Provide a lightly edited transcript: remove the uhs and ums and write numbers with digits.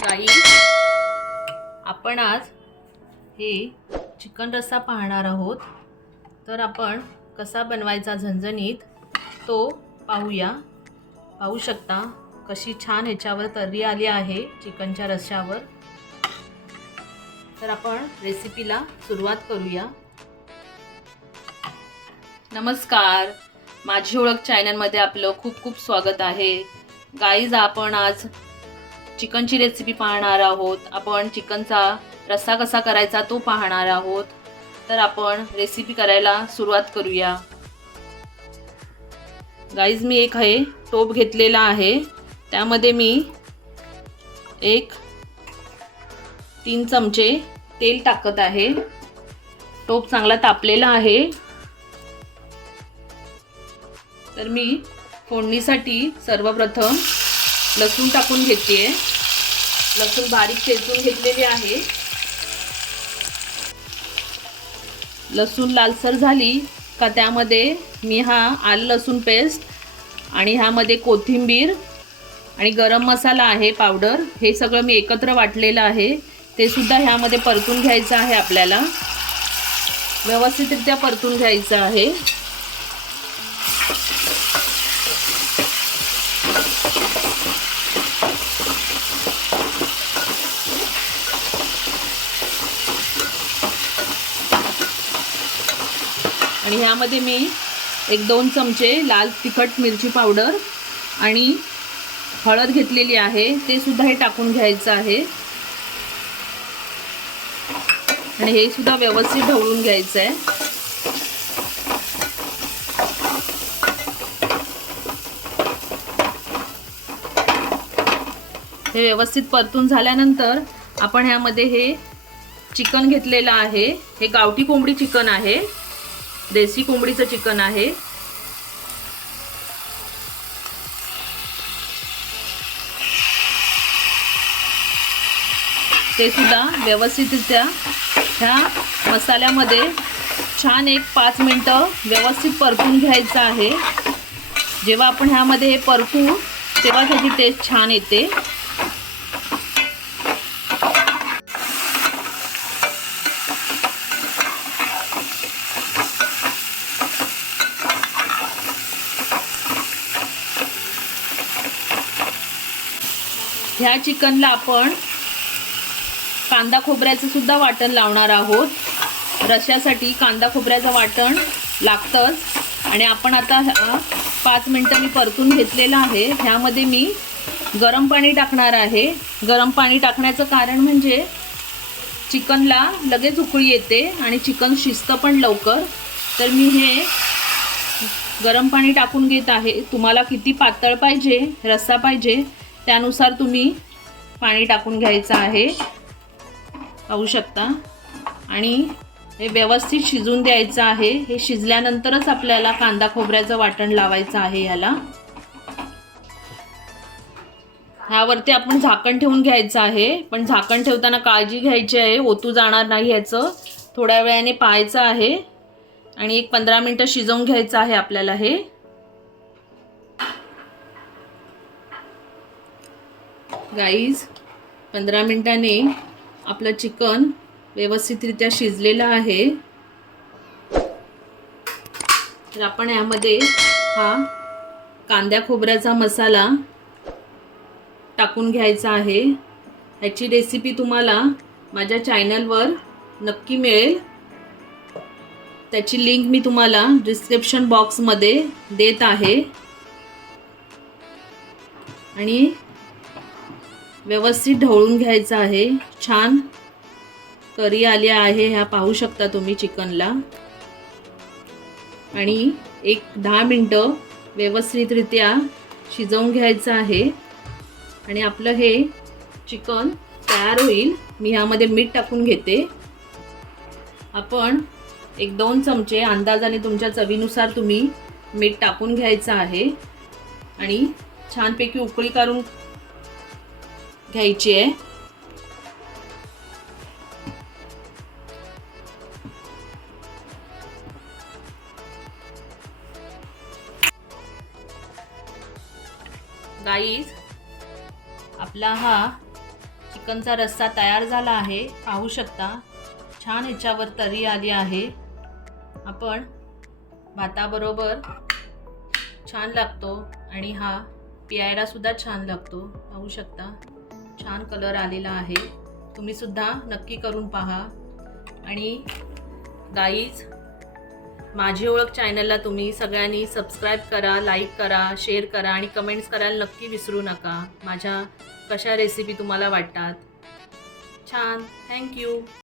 गाई आपण आज हे चिकन रस्सा पाहणार आहोत। तर आपण कसा बनवायचा झणझणीत तो पाहूया। पाहू शकता कशी छान ह्याच्यावर तर्री आली आहे चिकनच्या रस्स्यावर। तर आपण रेसिपीला सुरुवात करूया। नमस्कार, माझी ओळख चॅनलमध्ये आपलं खूप खूप स्वागत आहे। गाईज आपण आज चिकनची रेसिपी पाहणार आहोत। आपण चिकनचा रस्सा कसा करायचा तो पाहणार आहोत। तर आपण रेसिपी करायला सुरुवात करूया। गाईज मी एक आहे टोप घेतलेला आहे, त्यामध्ये मी 3 चमचे तेल टाकत आहे। टोप चांगला तापलेला आहे। तर मी फोडणीसाठी सर्वप्रथम लसूण टाकून घेते। लसूण बारीक चेचून घेतलेली आहे। लसूण लालसर झाली का त्यामध्ये मी आलं लसूण पेस्ट आणि ह्यामध्ये कोथिंबीर आणि गरम मसाला आहे पावडर, हे सगळं मी एकत्र वाटलेलं आहे। ते सुद्धा ह्यामध्ये परतून घ्यायचं आहे। आपल्याला व्यवस्थितरित्या परतून घ्यायचं आहे। आणि ह्यामध्ये मी 1-2 चमचे लाल तिखट मिरची पावडर आणि हळद घेतलेली आहे, ते सुद्धा हे टाकून घ्यायचं आहे। आणि हे सुद्धा व्यवस्थित ढवळून घ्यायचं आहे। हे व्यवस्थित परतून झाल्यानंतर आपण ह्यामध्ये हे चिकन घेतलेलं आहे। हे गावठी कोंबडी चिकन आहे, देसी कोंबडीचं चिकन आहे। ते सुद्धा व्यवस्थितरित्या ह्या मसाल्यामध्ये छान 5 मिनिटं व्यवस्थित परतून घ्यायचं आहे। जेव्हा आपण ह्यामध्ये हे परतू तेव्हा त्याची टेस्ट छान येते। ह्या चिकनला आपण कांदा खोबऱ्याचं सुद्धा वाटण लावणार आहोत। रश्श्यासाठी कांदा खोबऱ्याचं वाटण लागतंच। आणि आपण आता 5 मिनिटं मी परतून घेतलेलं आहे। ह्यामध्ये मी गरम पाणी टाकणार आहे। गरम पाणी टाकण्याचं कारण म्हणजे चिकनला लगेच उकळी येते आणि चिकन शिजतं पण लवकर। तर मी हे गरम पाणी टाकून घेत आहे। तुम्हाला किती पातळ पाहिजे रस्सा पाहिजे त्यानुसार तुम्ही पाणी टाकून घ्यायचं आहे, पाहू शकता। आणि हे व्यवस्थित शिजून द्यायचं आहे। हे शिजल्यानंतरच आपल्याला कांदा खोबऱ्याचं वाटण लावायचं आहे ह्याला। ह्यावरती आपण झाकण ठेवून घ्यायचं आहे, पण झाकण ठेवताना काळजी घ्यायची आहे ओतू जाणार नाही ह्याचं। थोड्या वेळाने पाहायचं आहे आणि 15 मिनिटं शिजवून घ्यायचं आहे आपल्याला। हे गाईज 15 मिनिटांनी आपलं चिकन व्यवस्थितरित्या शिजलेलं आहे। तर आपण यामध्ये कांदा खोबऱ्याचा मसाला टाकून घ्यायचा आहे। ह्याची रेसिपी तुम्हाला माझ्या चॅनलवर नक्की मिळेल, त्याची लिंक मी तुम्हाला डिस्क्रिप्शन बॉक्समध्ये देत आहे। आणि व्यवस्थित ढवळून घ्यायचं आहे। छान तर्री आली आहे ह्या पाहू शकता तुम्ही चिकनला। आणि 10 मिनिटं व्यवस्थितरित्या शिजवून घ्यायचं आहे आणि आपलं हे चिकन तयार होईल। मी ह्यामध्ये मीठ टाकून घेते। आपण 1-2 चमचे अंदाजाने तुमच्या चवीनुसार तुम्ही मीठ टाकून घ्यायचं आहे आणि छानपैकी उकळी काढून घ्यायची आहे। गाईज आपला चिकनचा रस्सा तयार झाला आहे, पाहू शकता छान ह्याच्यावर तरी आली आहे. आपण भाताबरोबर छान लागतो आणि हा प्यायला सुद्धा छान लागतो. पाहू शकता छान कलर आलेला आहे. तुम्ही सुद्धा नक्की करून पहा. आणि गाईज, माझी ओळख चॅनलला तुम्ही सगळ्यांनी सबस्क्राईब करा, लाईक करा, शेअर करा आणि कमेंट्स करायला नक्की विसरू नका. माझ्या कशा रेसिपी तुम्हाला वाटतात. छान, थँक्यू.